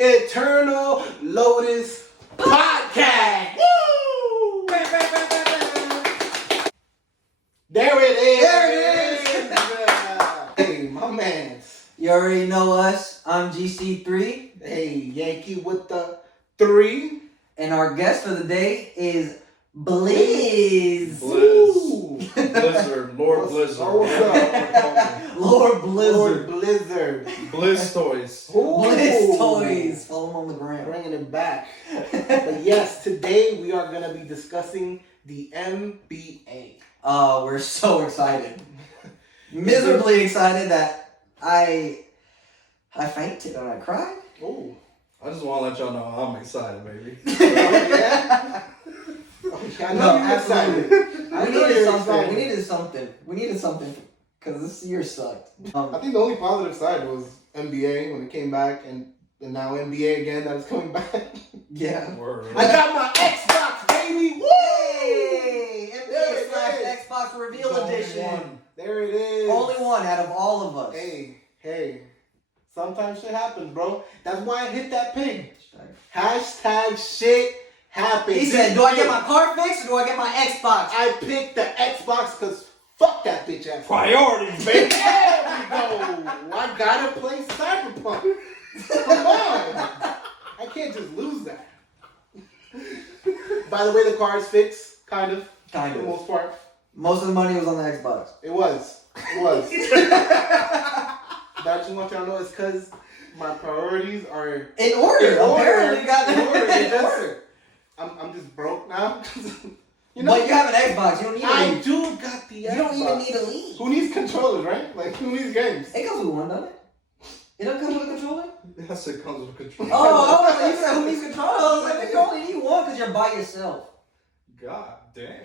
Eternal Lotus Podcast. Woo! There it is. Hey, my mans. You already know us. I'm GC3. Hey, Yankee with the 3. And our guest for the day is Blizz. Blizzard. Lord Blizzard. Oh, what's up? Lord Blizzard. Lord Blizzard. Blizz Toys. Blizz Toys. Follow him on the gram. Bringing it back. But yes, today we are going to be discussing the NBA. We're so excited. Miserably excited that I fainted and I cried. Oh. I just want to let y'all know I'm excited, baby. Oh, yeah? I know you're excited. We needed something because this year sucked. I think the only positive side was NBA when it came back, and now NBA again that is coming back. Yeah. Word. I got my Xbox, baby. Woo! Hey! NBA/Xbox Reveal Edition. There it is. Only one out of all of us. Hey. Sometimes shit happens, bro. That's why I hit that pig. Hashtag shit happens. He said, do I get my car fixed or do I get my Xbox? I picked the Xbox because fuck that bitch ass. Priorities, baby. There we go. I gotta play Cyberpunk. Come on. I can't just lose that. By the way, the car is fixed, kind of. For the most part. Most of the money was on the Xbox. It was. But I just want y'all to know it's because my priorities are in order. Apparently, you got in order. I'm just broke now. But you have an Xbox. You don't need a lead. I do got the Xbox. You don't even need a lead. Who needs controllers, right? Like, who needs games? It comes with one, doesn't it? It doesn't come with a controller? Yes, it comes with a controller. Oh, you said who needs controllers? I was like, you only need one because you're by yourself. God damn.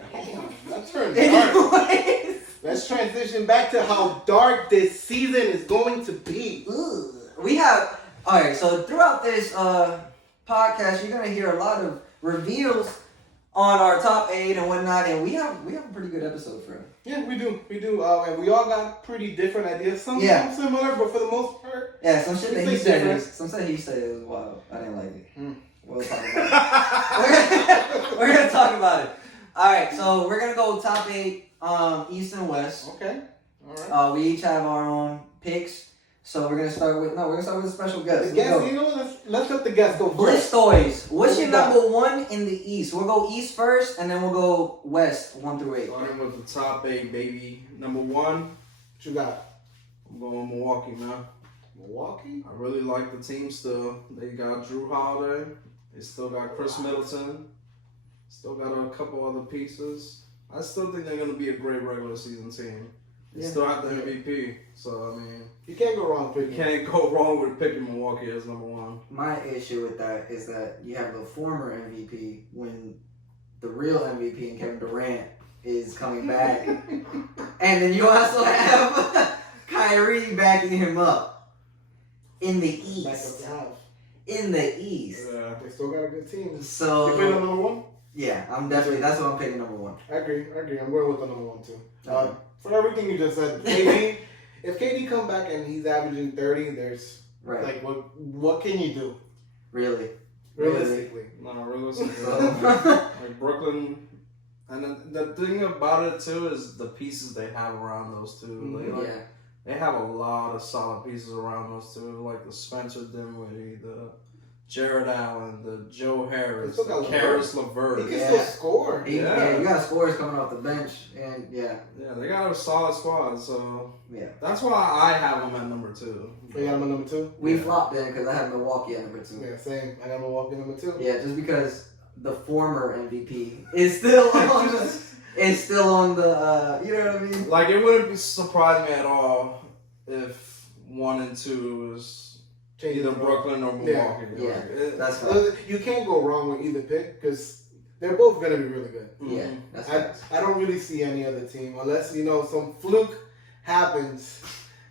That turned dark. Anyways. Let's transition back to how dark this season is going to be. We have, alright, so throughout this podcast, you're going to hear a lot of reveals on our top 8 and whatnot, and we have a pretty good episode for it. Yeah, we do. And we all got pretty different ideas. Some similar, but for the most part. Yeah, some shit that he said was wild. I didn't like it. We'll talk about it. We're going to talk about it. Alright, so we're going to go top 8. East and West. Okay. All right. We each have our own picks. So we're gonna start with a special guest. The guest, you know, let's let the guest go Blizz first. Toys. What's your number 1 in the East? We'll go East first, and then we'll go West 1 through 8. Starting with the top 8, baby. Number 1. What you got? I'm going Milwaukee, man. Milwaukee? I really like the team still. They got Drew Holiday. They still got Chris Middleton. Still got a couple other pieces. I still think they're going to be a great regular season team. They still have the MVP. So, I mean... You can't go wrong picking. You can't go wrong with picking Milwaukee as number 1. My issue with that is that you have the former MVP when the real MVP and Kevin Durant is coming back. And then you also have Kyrie backing him up in the East. In the East. Yeah, they still got a good team. So... You picking number 1? Yeah, that's what I'm picking number 1. I agree. I'm going with the number 1 too. For everything you just said, KD, if KD come back and he's averaging 30, there's like what can you do? Really? Realistically. No, realistically. Like Brooklyn, and the thing about it too is the pieces they have around those two. They have a lot of solid pieces around those two, like the Spencer Dinwiddie, the Jared Allen, the Joe Harris, the Karis LeVert. He can still score. You got scores coming off the bench, and Yeah, they got a solid squad, so yeah. That's why I have them at number 2. You got him at number 2? We flopped then because I had Milwaukee at number 2. Yeah, same. I got Milwaukee number 2. Yeah, just because the former MVP is still on the, you know what I mean? Like, it wouldn't surprise me at all if 1 and 2 was either Brooklyn or Milwaukee. Yeah, that's fine. You can't go wrong with either pick because they're both going to be really good. Yeah, that's I don't really see any other team unless, some fluke happens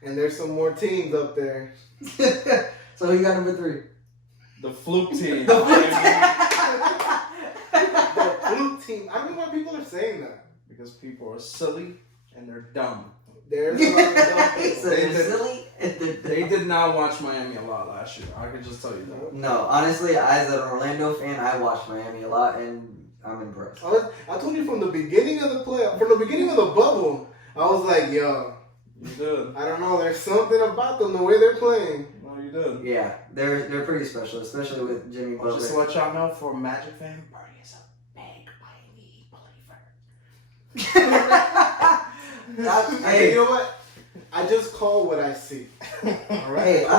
and there's some more teams up there. So you got number 3? The fluke team. The fluke team. I don't know why people are saying that. Because people are silly and they're dumb. There's a lot of dumb They did not watch Miami a lot last year. I can just tell you that. No, honestly, as an Orlando fan, I watched Miami a lot, and I'm impressed. I told you from the beginning of the playoff, from the beginning of the bubble, I was like, yo. You did. I don't know. There's something about them, the way they're playing. No, you did. Yeah, they're pretty special, especially with Jimmy Butler. Just to let y'all know, for a Magic fan, Birdie is a big Miami believer. Hey, you know what? I just call what I see. All right. Hey, I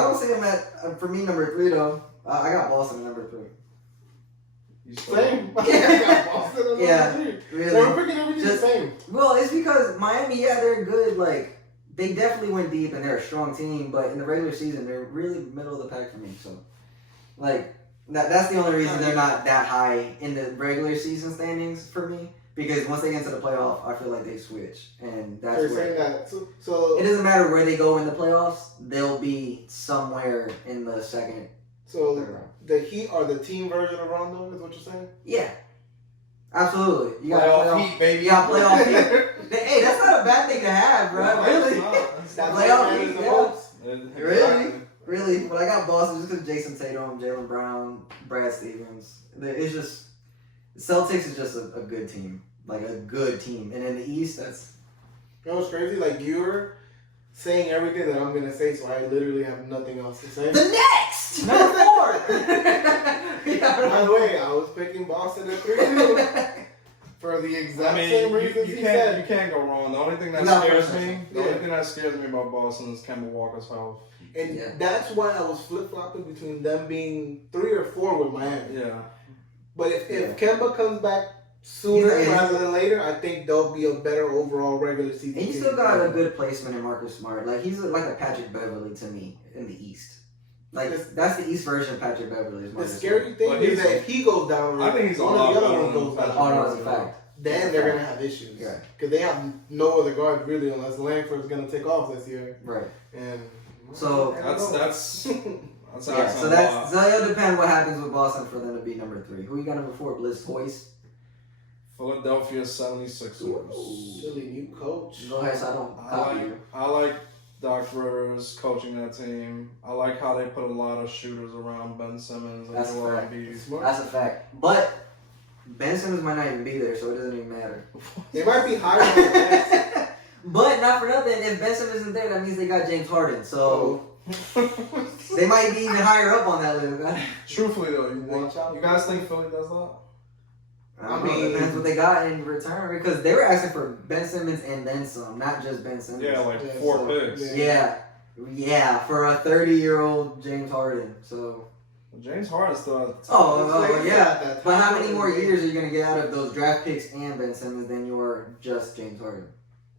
don't see him at for me number 3 though. I got Boston at number 3. Same. I got Boston at number 3. Really. So we're picking everything the same. Well, it's because Miami, yeah, they're good. Like they definitely went deep and they're a strong team, but in the regular season, they're really middle of the pack for me. So, like that's the only reason they're not that high in the regular season standings for me. Because once they get into the playoff, I feel like they switch, and that's so where. Saying that. So it doesn't matter where they go in the playoffs; they'll be somewhere in the second. So third round. The Heat are the team version of Rondo, is what you're saying? Yeah, absolutely. You got playoff Heat, baby. You got playoff Heat. Hey, that's not a bad thing to have, bro. No, really? it's not. Playoff Heat, Exactly. Really. But I got Boston just because Jason Tatum, Jaylen Brown, Brad Stevens. It's just Celtics is just a good team, like a good team. And in the East, that's. You know what's crazy? Like you're saying everything that I'm gonna say, so I literally have nothing else to say. The next number 4. By the way, I was picking Boston at 3 too. For the exact same reasons you he can't, said. You can't go wrong. The only thing that scares me, about Boston is Kemba Walker's health. And that's why I was flip-flopping between them being 3 or 4 with Miami. Yeah. But if Kemba comes back sooner rather than later, I think they'll be a better overall regular season. And you still got a good placement in Marcus Smart. Like he's like a Patrick Beverly to me in the East. Like that's the East version of Patrick Beverly. The scary thing is that if he goes down, I think he's a lot better than Patrick Beverly. Oh, no, it's a fact. Then they're gonna have issues. Yeah. Because they have no other guard really, unless Langford's gonna take off this year. Right. And so that's yeah. So it'll depend what happens with Boston for them to be number 3. Who you got number 4? Blizz Toys. Philadelphia 76ers. Silly new coach. Go ahead, so I don't copy you. I like Doc Rivers coaching that team. I like how they put a lot of shooters around Ben Simmons and Joel Embiid. That's a fact. But Ben Simmons might not even be there, so it doesn't even matter. They might be higher on the list. But not for nothing, if Ben Simmons isn't there, that means they got James Harden. So they might be even higher up on that list. Truthfully though, you guys think Philly does that? I mean, it depends what they got in return because they were asking for Ben Simmons and then some, not just Ben Simmons. Yeah, like 4 picks. Yeah, for a 30-year-old James Harden. So James Harden still. Yeah. But how many more years are you gonna get out of those draft picks and Ben Simmons than you are just James Harden?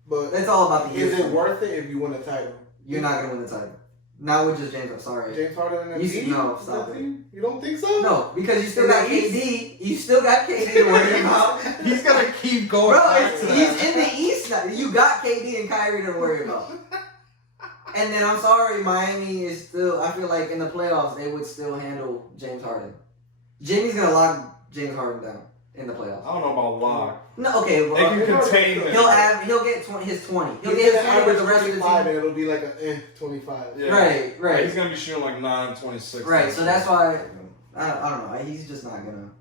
But it's all about the years. Is it worth it if you win a title? You're not gonna win the title. Not with just James. I'm sorry. James Harden and Embiid? No, stop it. You don't think so? No, because you still got KD. You still got KD to worry about. He's gonna keep going. Bro, he's in the East now. You got KD and Kyrie to worry about. And then I'm sorry, Miami is still. I feel like in the playoffs they would still handle James Harden. Jimmy's gonna lock James Harden down in the playoffs. I don't know about lock. No, okay, well, they can contain him. He'll get his 20. He'll get his 20 with the rest of the team. And it'll be like a 25. Yeah. Right. He's gonna be shooting like 9-26. Right, so that's why I don't know. He's just not gonna.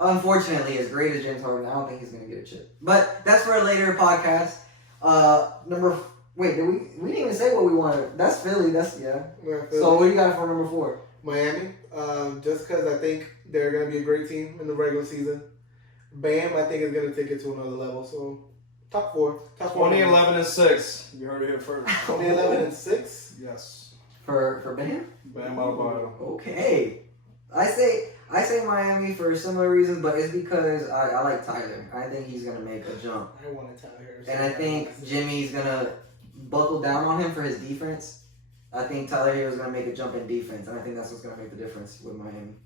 Unfortunately, as great as James Harden, I don't think he's gonna get a chip. But that's for a later podcast. Wait, we didn't even say what we wanted. That's Philly. Philly. So what do you got for number 4? Miami. Just because I think they're gonna be a great team in the regular season. Bam, I think is gonna take it to another level. So top 4. 2011 and 6. You heard it here first. 2011 and 6. Yes. For Bam. Bam Adebayo. Okay. I say Miami for similar reasons, but it's because I like Tyler. I think he's gonna make a jump. I wanted Tyler. And I think Jimmy's gonna buckle down on him for his defense. I think Tyler Hero's gonna make a jump in defense, and I think that's what's gonna make the difference with Miami.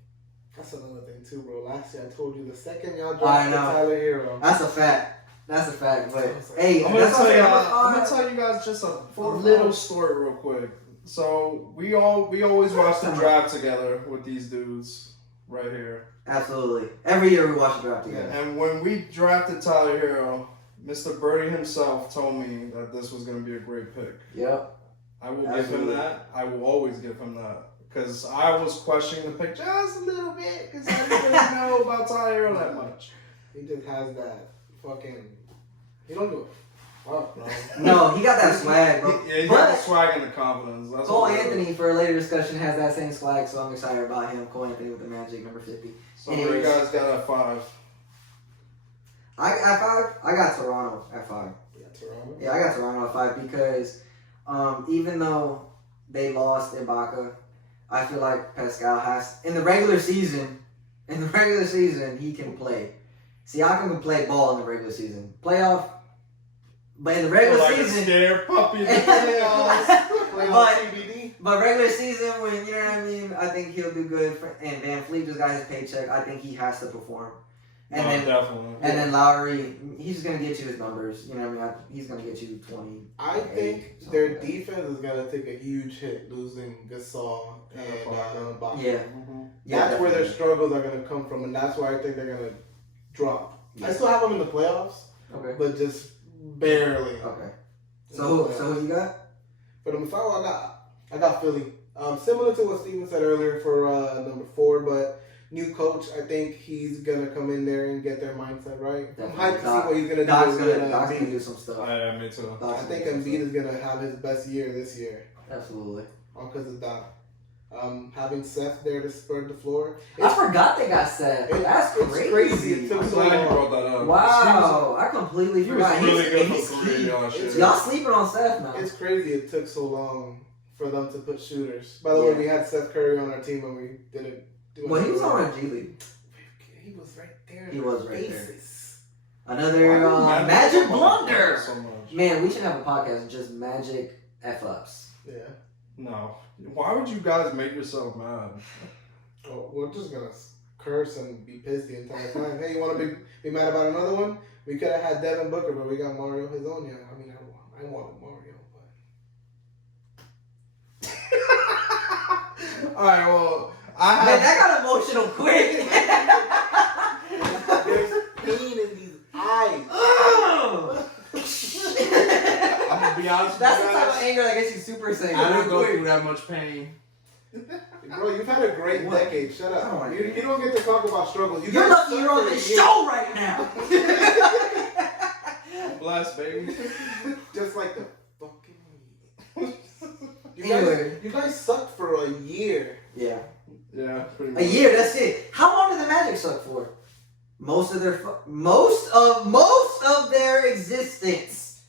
That's another thing too, bro. Last year I told you the second y'all drafted Tyler Hero. That's a fact. But hey, I'm gonna tell you guys just a little story real quick. So we always watch the draft together with these dudes right here. Absolutely. Every year we watch the draft together. And when we drafted Tyler Hero, Mr. Birdie himself told me that this was going to be a great pick. Yep. I will give him that. I will always give him that. Because I was questioning the pick just a little bit because I didn't really know about Tyler that much. He just has that fucking... He don't do it. Fuck, bro. No, he got that swag, bro. Yeah, he got the swag and the confidence. That's Cole Anthony, for a later discussion, has that same swag, so I'm excited about him. Cole Anthony with the Magic, number 50. So you guys got at 5. At 5? I got Toronto at 5. Toronto? Yeah, I got Toronto at 5 because even though they lost Ibaka, I feel like Pascal has... In the regular season, he can play. Siakam can play ball in the regular season. Playoff... But in the regular season... A scared puppy in the playoffs. But regular season, when, you know what I mean, I think he'll do good. And Van Fleet just got his paycheck. I think he has to perform. And definitely. And then Lowry, he's just going to get you his numbers. You know what I mean? He's going to get you 20. I think their defense is going to take a huge hit losing Gasol and Ibaka. Yeah. Mm-hmm. That's where their struggles are going to come from, and that's why I think they're going to drop. Yeah. I still have them in the playoffs, but just barely. Okay. So who you got? For the Masao, I got Philly. Similar to what Steven said earlier for number 4, but new coach, I think he's going to come in there and get their mindset right. I'm hyped to see what he's going to do. Doc's going to do some stuff. Yeah, me too. I think Embiid is going to have his best year this year. Absolutely. All because of Doc. Having Seth there to spread the floor. I forgot they got Seth. That's crazy. It took I'm so glad long. you brought that up. Wow. I completely forgot. He was really good for 3 key. Y'all sleeping on Seth now. It's crazy it took so long for them to put shooters. By the way, we had Seth Curry on our team when we didn't do it. Well, he was on our G League. He was right there. He was right there. Another Magic blunder. So Man, we should have a podcast just Magic F-ups. Yeah. No. Why would you guys make yourself mad? Oh, we're just going to curse and be pissed the entire time. Hey, you want to be mad about another one? We could have had Devin Booker, but we got Mario Hezonja. I mean, I wanted Mario, but... Alright, well... Man, that got emotional quick. There's pain in these eyes. I'm gonna be honest. That's the type of anger that gets you super saiyan. I didn't go through that much pain. Bro, you've had a great decade. Shut up. You don't get to talk about struggles. You're lucky you're on this show right now. Bless, baby. Just like the fucking you guys sucked for a year. Yeah. Yeah, pretty much. A year, that's it. How long did the Magic suck for? Most of their existence.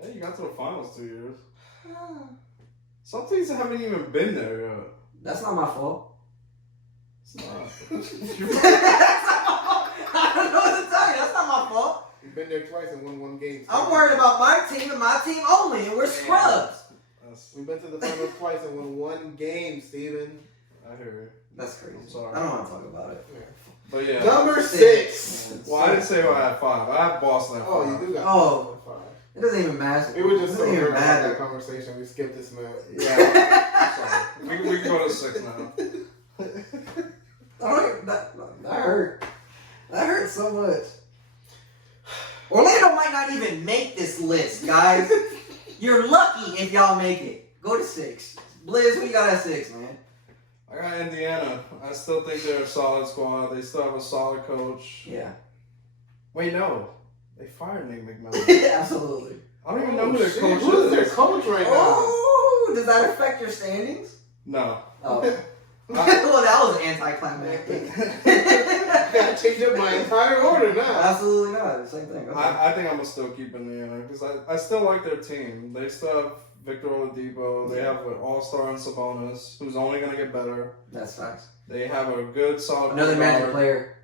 Hey, you got to the finals 2 years. Some teams haven't even been there yet. That's not my fault. It's not. I don't know what to tell you. That's not my fault. You've been there twice and won 1 game. I'm worried about my team and my team only, and we're scrubs. We've been to the finals twice and won 1 game, Steven. I hear it. That's crazy. I'm sorry. I don't want to talk about it. Yeah. But yeah. Number 6. Well, I didn't say I had 5. I had Boston at 5. Oh, you do got 5. It doesn't even matter. We were just so even hurt about matter. that conversation. We skipped this, man. Yeah. Sorry. We can go to 6 now. That hurt. That hurt so much. Orlando might not even make this list, guys. You're lucky if y'all make it. Go to 6. Blizz, who you got at 6, man? I got Indiana. I still think they're a solid squad. They still have a solid coach. Yeah. Wait, no. They fired Nate McMillan. Absolutely. I don't even know who their coach Who is is. their coach right now? Oh, does that affect your standings? No. Oh. Well, that was anticlimactic. Gotta change up my entire order now. Absolutely not. Same thing. Okay. I think I'm going to still keep Indiana because I still like their team. They still have Victor Oladipo. They have an all-star in Sabonis, who's only going to get better. That's facts. They have a good, solid... Another Magic player.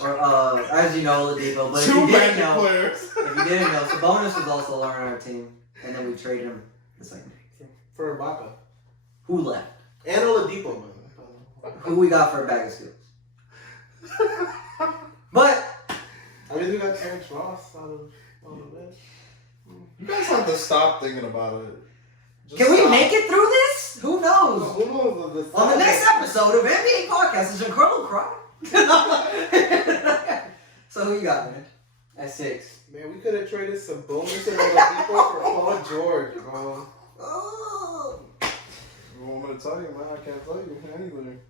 Or, as you know, Oladipo. But Two if you didn't Magic know, players. If you didn't know, Sabonis was also on our team. And then we traded him the second day. For Ibaka. Who left? And Oladipo, man. Who we got for a bag of skills? But I mean, we got Terrence Ross on the list. You guys have to stop thinking about it. Just can we stop. make it through this? Who knows? Who knows? On the next episode of NBA Podcast is Giancarlo Cry. So who you got, man? At 6. Man, we could have traded Sabonis and Oladipo for Paul George, bro. Oh. You want me to tell you, man? I can't tell you anything.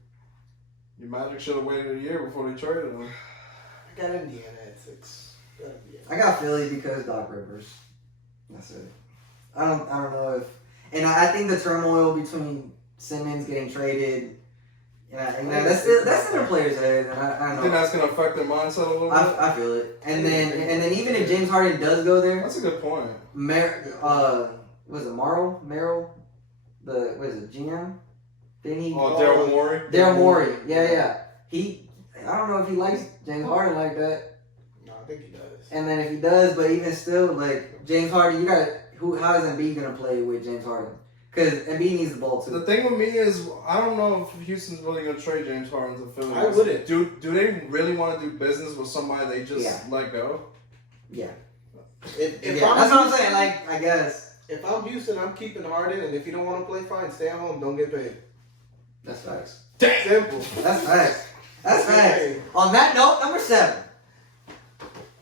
Your Magic should have waited a year before they traded him. I got Indiana at 6. I got Philly because Doc Rivers. That's it. I don't know if, and I think the turmoil between Simmons getting traded, and that's in their players' head. And I don't know. You think that's gonna affect their mindset a little bit? I feel it. And then even if James Harden does go there, That's a good point. Was it Merrill? What is it, GM? Didn't he? Oh, Daryl Morey. Daryl Morey. Yeah. I don't know if he likes James Harden like that. No, I think he does. And then if he does, but even still, like James Harden, how is Embiid gonna play with James Harden? Because Embiid needs the ball too. The thing with me is, I don't know if Houston's really gonna trade James Harden to Philly. I wouldn't. Do they really want to do business with somebody they just let go? Yeah. If That's what I'm saying. Like, I guess. If I'm Houston, I'm keeping Harden, and if you don't want to play, fine, stay at home, don't get paid. That's facts. Simple. That's facts. That's facts. On that note, number 7.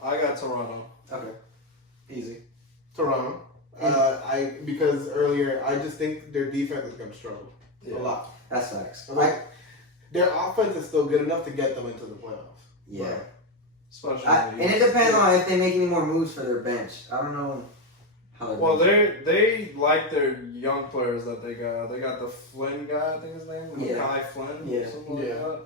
I got Toronto. Okay. Easy. Toronto. Because earlier, I just think their defense is going to struggle a lot. That's facts. Like, their offense is still good enough to get them into the playoffs. Yeah. Right. Especially And it depends on if they make any more moves for their bench. I don't know how. Well, they like their young players that they got. They got the Flynn guy, I think his name is Kai Flynn. Yeah. Something like that.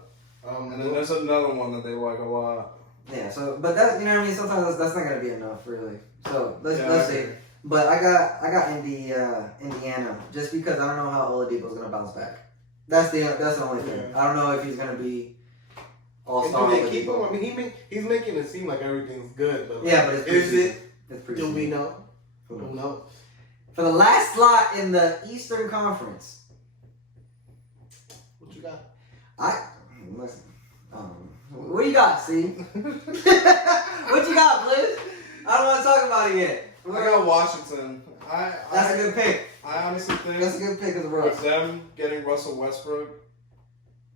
And then there's another one that they like a lot. Yeah. So, but that, you know what I mean. Sometimes that's not gonna be enough, really. So let's see. But I got Indiana just because I don't know how Oladipo's gonna bounce back. That's the only thing. Yeah. I don't know if he's gonna be all-star. Do they keep him? I mean, he's making it seem like everything's good, but like, but do we know? Who knows? For the last slot in the Eastern Conference, what you got? Listen. What you got, C? What you got, Blizz? I don't want to talk about it yet. I got Washington. That's a good pick. I honestly think that's a good pick of the Russ. With them getting Russell Westbrook,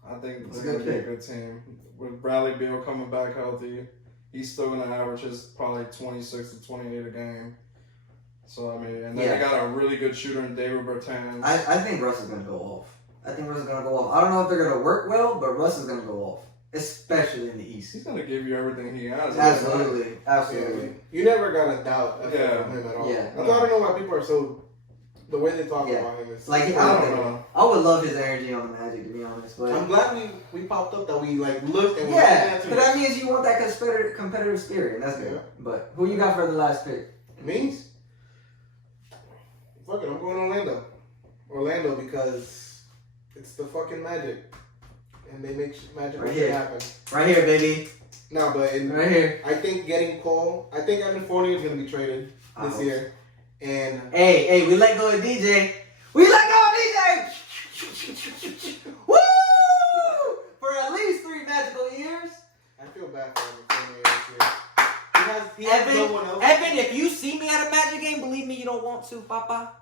I think they're going to be a good team. With Bradley Beal coming back healthy, he's still going to average his probably 26 to 28 a game. So, I mean, and then they got a really good shooter in David Bertans. I think Russ is going to go off. I don't know if they're going to work well, but Russ is going to go off. Especially in the East. He's going to give you everything he has. Absolutely. Yeah, you never got a doubt of him at all. Yeah. I don't know why people are so... The way they talk about him is... Like, I don't know. I would love his energy on the Magic, to be honest. But I'm glad we popped up, that we looked and because that means you want that competitive spirit, and that's good. Yeah. But who you got for the last pick? Me? Fuck it, I'm going Orlando because it's the fucking Magic. And they make magic happen. Right here, baby. No, but right here. I think getting Cole, I think Evan Fournier is going to be traded this year. And hey, we let go of DJ. We let go of DJ! Woo! For at least 3 magical years. I feel bad for Evan Fournier this year. He has no one else. Evan, if you see me at a Magic game, believe me, you don't want to, Papa.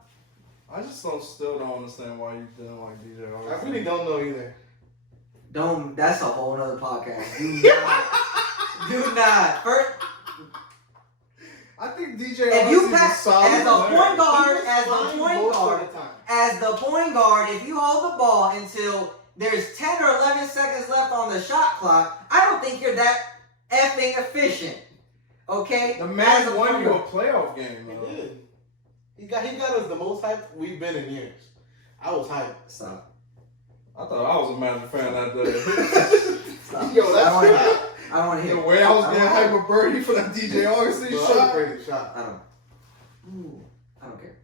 I just still don't understand why you didn't like DJ. I really don't know either. That's a whole nother podcast. Do not. First, I think DJ if you pass as the point guard, if you hold the ball until there's 10 or 11 seconds left on the shot clock, I don't think you're that effing efficient. Okay? The man won you a playoff game, though. He did. He got us the most hyped we've been in years. I was hyped. Stop. I thought I was a Magic fan that day. Yo, that's I don't want to hear the way I was getting hyped with Birdie for that DJ Augustine shot. Crazy shot. I don't care.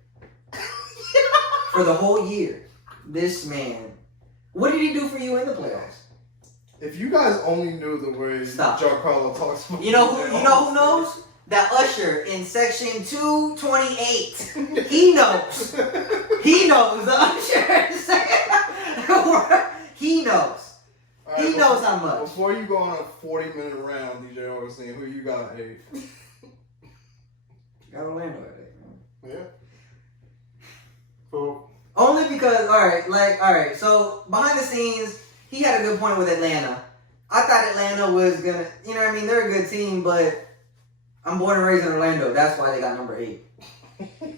For the whole year, this man, what did he do for you in the playoffs? If you guys only knew the way Giancarlo talks about you know who knows? That usher in section 228. He knows. He knows the usher. He knows. Right, he knows how much. Before you go on a 40-minute round, DJ Augustine, who you got 8? Got Orlando at 8, man. Yeah. Cool. Only because, alright, so behind the scenes, he had a good point with Atlanta. I thought Atlanta was gonna, you know what I mean, they're a good team, but I'm born and raised in Orlando. That's why they got number 8.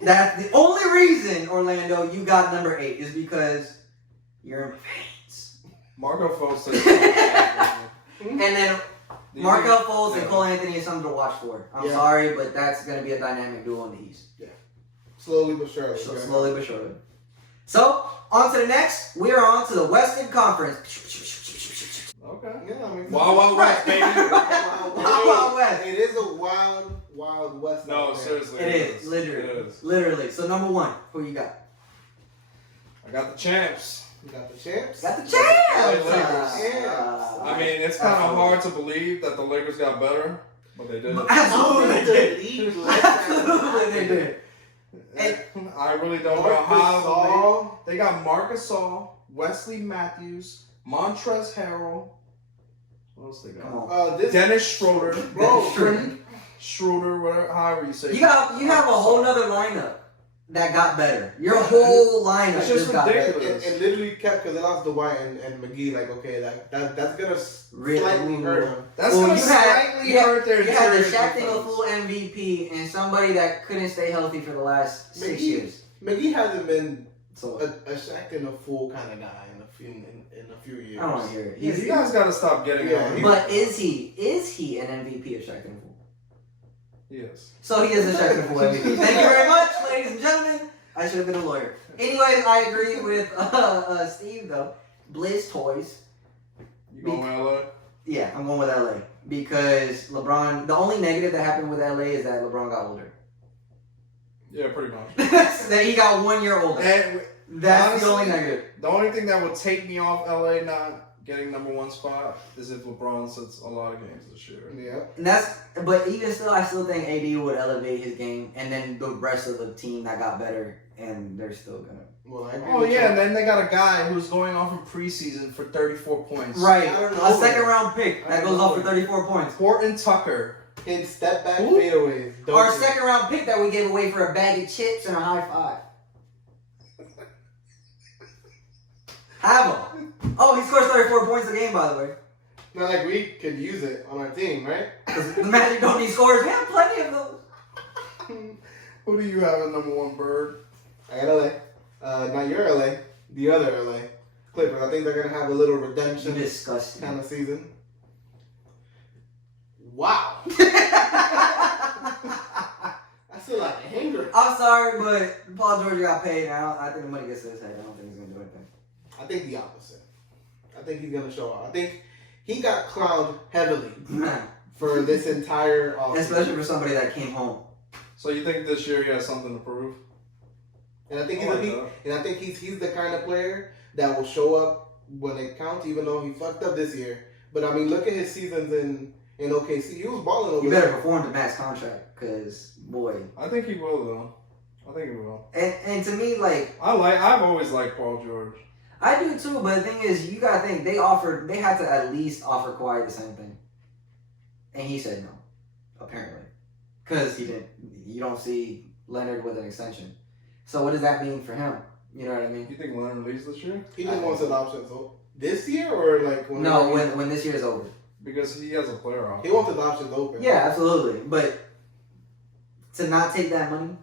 That's the only reason, Orlando, you got number 8 is because you're in my veins. Marco Fultz. And then Markel Fultz and Cole Anthony is something to watch for. I'm sorry, but that's going to be a dynamic duo in the East. Yeah. Slowly but surely. Slowly but surely. So, on to the next. We are on to the Western Conference. Okay. Yeah, I mean, Wild West, baby. Wild West. It is a wild West. No, seriously. It is. Literally. So, number 1, who you got? I got the champs. You got the champs. Got the champs. I mean, it's kind of hard to believe that the Lakers got better, but they did. Absolutely they did. Absolutely they did. And I really don't know how they got Marc Gasol, Wesley Matthews, Montrezl Harrell. What else they got? Dennis Schroeder. Schroeder, whatever, however you say. You have a whole nother lineup that got better. Your whole lineup just got better. It literally kept, because they lost Dwight and McGee. Like, okay, that's gonna slightly hurt them. That's gonna slightly hurt their. You had the Shaq a full MVP and somebody that couldn't stay healthy for the last 6 years. McGee hasn't been a Shaq in a full kind of guy in a few years. I don't want to hear it. You guys gotta stop getting on. But is he an MVP of Shaq in a full? Yes. So he is a Shaq in a full MVP. Thank you very much, ladies and gentlemen. I should have been a lawyer. Anyways, I agree with Steve though. Blizz toys. You going with LA? Yeah, I'm going with LA because LeBron. The only negative that happened with LA is that LeBron got older. Yeah, pretty much. That he got 1 year older. And that's honestly, the only negative. The only thing that would take me off LA not getting number 1 spot is if LeBron sits a lot of games this year. Yeah. But even still, I still think AD would elevate his game, and then the rest of the team that got better, and they're still gonna. Well, I agree. Oh yeah, and then they got a guy who's going off in preseason for 34 points. Right, a second round pick that goes off for 34 points. Horton Tucker. In step back fadeaways. Our second round pick that we gave away for a bag of chips and a high five. Have him. Oh, he scores 34 points a game, by the way. Not like we could use it on our team, right? The Magic don't need scores. We have plenty of those. Who do you have at number 1, Bird? I got LA. Not your LA. The other LA. Clippers. I think they're going to have a little redemption kind of season. Wow. That's a lot of anger. I'm sorry, but Paul George got paid now. I think the money gets to his head. I don't think he's going to do anything. I think the opposite. I think he's going to show out. I think he got clowned heavily for this entire offseason. Especially for somebody that came home. So you think this year he has something to prove? And I think he's the kind of player that will show up when it counts, even though he fucked up this year. But I mean, look at his seasons in OKC. He was balling over there. You better perform the max contract, because boy. I think he will though. I think he will. And to me, like I've always liked Paul George. I do too, but the thing is, you gotta think they had to at least offer Kawhi the same thing, and he said no, apparently, because he didn't. You don't see Leonard with an extension. So what does that mean for him? You know what I mean? You think Leonard leaves this year? He just wants an option. So this year or like when this year is over? Because he has a player option. He wants his options open. Yeah, absolutely. But to not take that money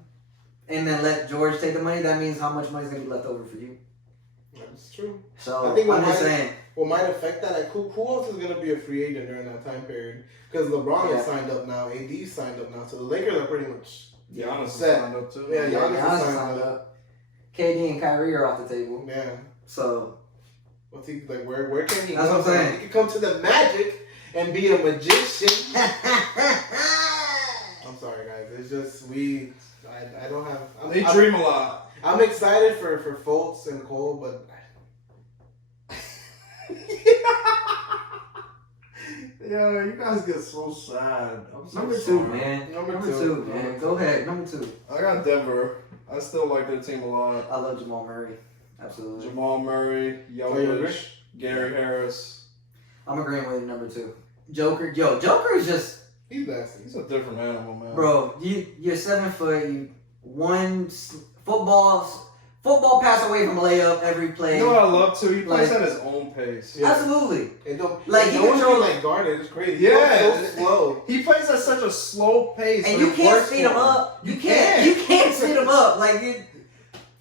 and then let George take the money, that means how much money is gonna be left over for you. That's true. So I think I'm just saying. What might affect that? Like who else is gonna be a free agent during that time period? Because LeBron is signed up now, AD's signed up now, so the Lakers are pretty much Giannis set. signed up too. Yeah, Giannis is signed up. KD and Kyrie are off the table. Yeah. So what's he like? Where can he? That's what I'm saying. He can come to the Magic and be a magician. I'm sorry, guys. It's just I don't have. They dream a lot. I'm excited for Fultz and Cole, but. Yeah, you guys get so sad. I'm so Number 2, man. Number two, man. Go ahead. Number 2. I got Denver. I still like their team a lot. I love Jamal Murray. Absolutely. Jamal Murray, Jokic, Gary Harris. I'm agreeing with you, number 2. Joker is just... He's nasty. He's a different animal, man. Bro, you're 7 foot. Football football pass away from a layup every play. You know what I love too? He plays at his own pace. Yeah. Absolutely. It don't, Like, no he one controls- can like guard it. It's crazy. Yeah. He's so slow. He plays at such a slow pace. And but you it can't works speed for him up. You can't speed him up. Like,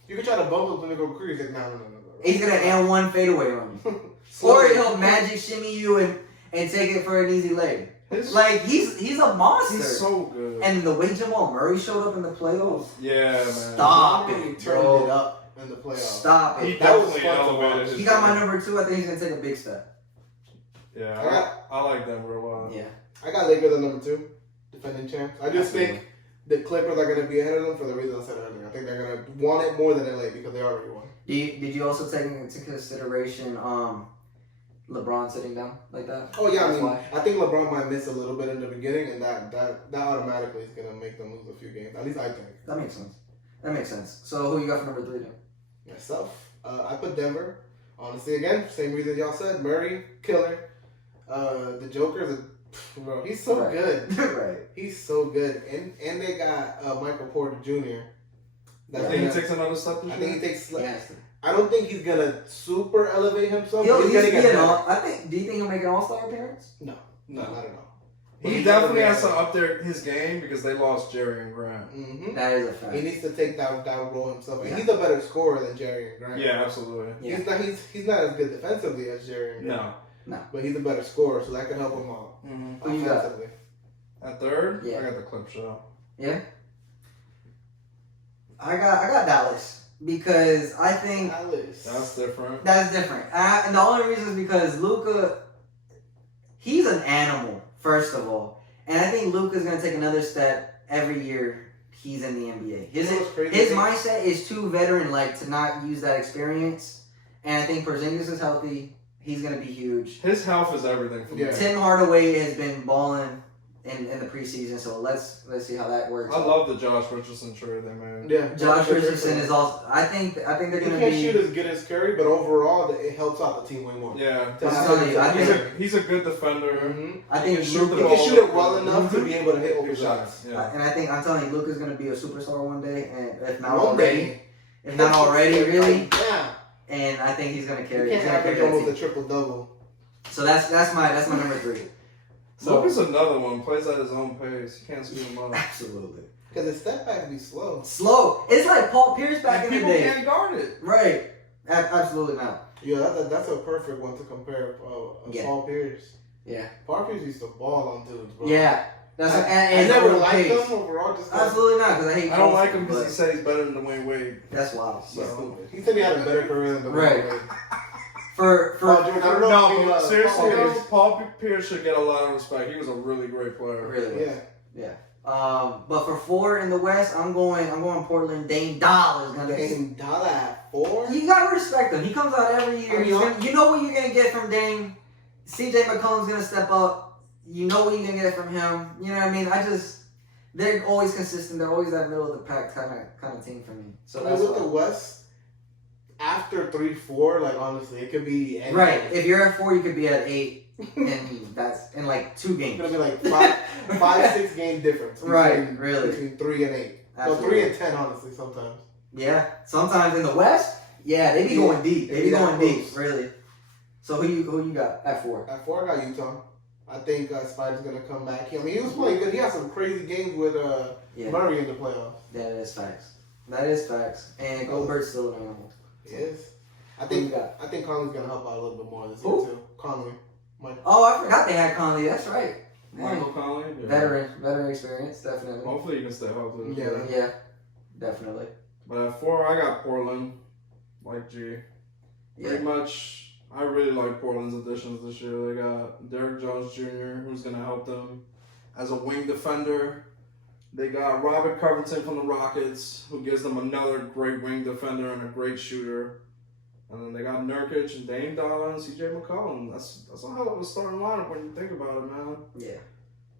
You can try to bump him when they go cruise. Like, no. he's going to and one fadeaway on you. Slow. Or he'll magic shimmy you and take it for an easy leg. Like, he's a monster. He's so good. And the way Jamal Murray showed up in the playoffs. Yeah, man. Stop He it, turned bro. it up in the playoffs. Stop He it. That was definitely fun to elevated watch. his He got my game. number 2. I think he's going to take a big step. Yeah, I like them real well. Yeah. I got Lakers at number 2, defending champs. I just Absolutely. think the Clippers are going to be ahead of them for the reason I said earlier. I think they're going to want it more than LA because they already won. Did you also take into consideration LeBron sitting down like that? Oh yeah, I That's mean, why. I think LeBron might miss a little bit in the beginning, and that automatically is going to make them lose a few games. At least I think. That makes sense. So who you got for number 3 then? Myself, I put Denver. Honestly, again, same reason y'all said. Murray, killer. The Joker's bro, he's so Right. good. Right. He's so good, and they got Michael Porter Jr. I think he takes another step this I year. think he takes. Yes. I don't think he's gonna super elevate himself. He'll But at he's least gonna be get an better. all. Do you think he'll make an All-Star appearance? No, not at all. He definitely has to up there his game because they lost Jerry and Grant. Mm-hmm. That is a fact. He needs to take that role himself. And Yeah. he's a better scorer than Jerry and Grant. Yeah, absolutely. Yeah. He's not as good defensively as Jerry and Grant. No. But he's a better scorer, so that can help him out Who you got? offensively. At third, Yeah. I got the clip show. Yeah. I got Dallas because I think Dallas. That's different. that's different. And the only reason is because Luka, he's an animal, first of all. And I think Luka's going to take another step every year he's in the NBA. You know what's crazy? His mindset is too veteran-like to not use that experience. And I think Porzingis is healthy. He's going to be huge. His health is everything for me. Yeah. Tim Hardaway has been balling in the preseason, so let's see how that works. I love the Josh Richardson trade they made. Yeah. Josh Richardson is also. I think they're He going to can't be. shoot as good as Curry, but overall, it helps out the team way more. Yeah. I'm telling you, I think- He's a good defender. Mm-hmm. I think He can shoot the He Luka, can shoot it well enough to be able to hit open shots. Yeah. and I think I'm telling you, Luka's going to be a superstar one day, and if not One already, day. if not already, really. Yeah. And I think he's going to You carry. can't He's gonna average carry that almost a team. triple double. So that's my number 3. So Luka's another one. Plays at his own pace. You can't speed him up. absolutely Because his step back be slow. slow. It's like Paul Pierce back in the People day. can't guard it. Right. Absolutely not. Yeah, that's a perfect one to compare. Yeah. Paul Pierce. Yeah. Paul Pierce used to ball on dudes, bro. Yeah. That's I, and I never own liked pace. him overall. Just 'cause Absolutely not, because I hate. I don't like Paul, him because but he said he's better than Dwayne Wade. that's wild. he's So. stupid. He said he had a better career than the Right. Wade. For Paul George, I don't know No, if he, but seriously Paul though, Pierce- Paul Pierce should get a lot of respect. He was a really great player. really. Yeah. But for 4 in the West, I'm going Portland. Dame Doll is gonna. Dame Dollar at 4. You gotta respect him. He comes out every year. I mean, You know what you're gonna get from Dame. CJ McCollum's gonna step up. You know what you're gonna get from him. You know what I mean? They're always consistent. They're always that middle of the pack kind of team for me. So that's with why. the West, after 3-4, like honestly, it could be anything. Right. If you're at 4, you could be at 8, and that's in like 2 It's games. gonna be like 5-6 game difference. Right, really. Between 3 and 8. Absolutely. No, 3 and 10, honestly, sometimes. Yeah. Sometimes in the West, yeah, they be going deep. They be going deep, really. So who you got at 4? At 4, I got Utah. I think Spider's gonna come back. I mean, he was playing good. He had some crazy games with Yeah. Murray in the playoffs. That is facts. And Goldberg's still an animal. He is. I Who you think got? Conley's gonna help out a little bit more this Who? year too. Conley. Oh, I forgot they had Conley. That's right. Michael Conley. Yeah. Veteran experience, definitely. Hopefully he can stay healthy. Yeah. Yeah, definitely. But at 4, I got Portland. Like G. Yeah. Pretty much, I really like Portland's additions this year. They got Derrick Jones Jr., who's going to help them as a wing defender. They got Robert Covington from the Rockets, who gives them another great wing defender and a great shooter. And then they got Nurkic and Dame Dollar and CJ McCollum. That's a hell of a starting lineup when you think about it, man. Yeah,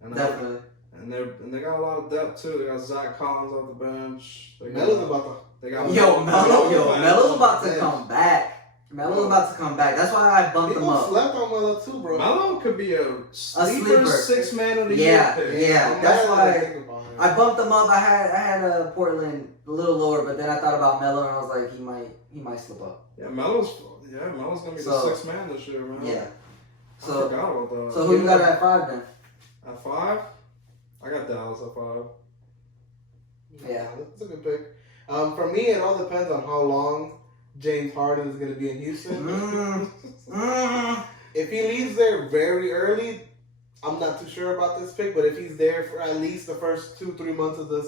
And definitely. And they got a lot of depth too. They got Zach Collins off the bench. Melo's about They got Melo's about to come back. Melo's about to come back. That's why I to. bumped him People up. slept on Melo too, bro. Melo could be a sleeper sleeper. 6 man of the Yeah. year pick. Yeah, I'm that's mad why- I think about him. I bumped them up. I had Portland a little lower, but then I thought about Melo and I was like, he might slip up. Yeah, Melo's gonna be the sixth man this year, man. Yeah. I forgot about that. So who you got at 5 then? At 5? I got Dallas at 5. Yeah, that's a good pick. For me, it all depends on how long James Harden is going to be in Houston. If he leaves there very early, I'm not too sure about this pick. But if he's there for at least the first 2-3 months of the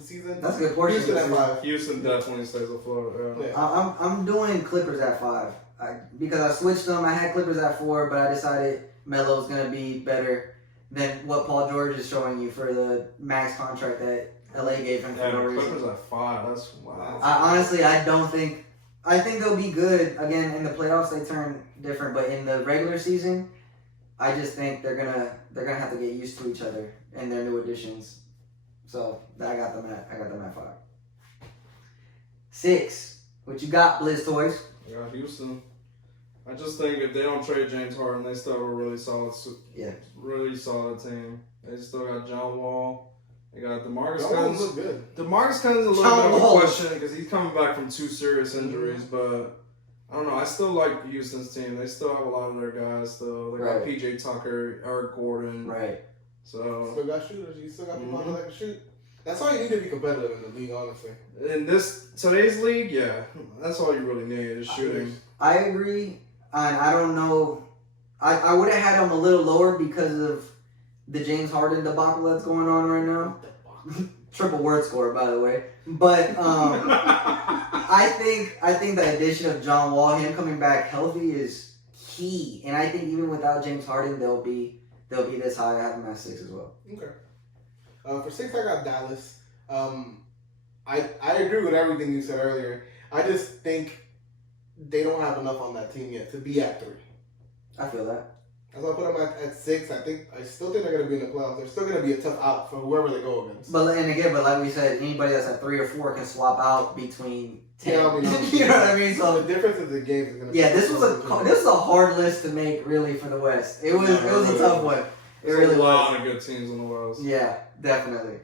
season, that's a good portion. Houston at 5. Houston definitely stays afloat. Yeah. I'm doing Clippers at 5 because I switched them. I had Clippers at 4, but I decided Melo's going to be better than what Paul George is showing you for the max contract that LA gave him for no reason. Clippers at 5. That's wow. I think they'll be good again in the playoffs. They turn different, but in the regular season, I just think they're gonna have to get used to each other and their new additions. So I got them at 5. 6. What you got, Blizz Toys? I got Houston. I just think if they don't trade James Harden, they still have a really solid team. They still got John Wall. They got DeMarcus Cousins. Look good. DeMarcus Cousins is a little bit of a question because he's coming back from 2 serious injuries, but I don't know. I still like Houston's team. They still have a lot of their guys still. They got PJ Tucker, Eric Gordon. Right. So still got shooters. You still got people that can shoot. That's all you need to be competitive in the league, honestly. In today's league, yeah, that's all you really need is shooting. I agree. And I don't know. I would have had him a little lower because of the James Harden debacle that's going on right now. Triple word score, by the way. But I think the addition of John Wall, him coming back healthy, is key. And I think even without James Harden, they'll be this high. I have them at 6 as well. Okay. For 6, I got Dallas. I agree with everything you said earlier. I just think they don't have enough on that team yet to be at 3. I feel that. As I put them at 6, I still think they're going to be in the playoffs. They're still going to be a tough out for whoever they go against. But like we said, anybody that's at 3 or 4 can swap out between 10. Yeah, you know what I mean? So the difference in the games is going to be. Yeah, this was a hard list to make really for the West. It was a tough one. It really was. A lot of good teams in the West. Yeah, definitely.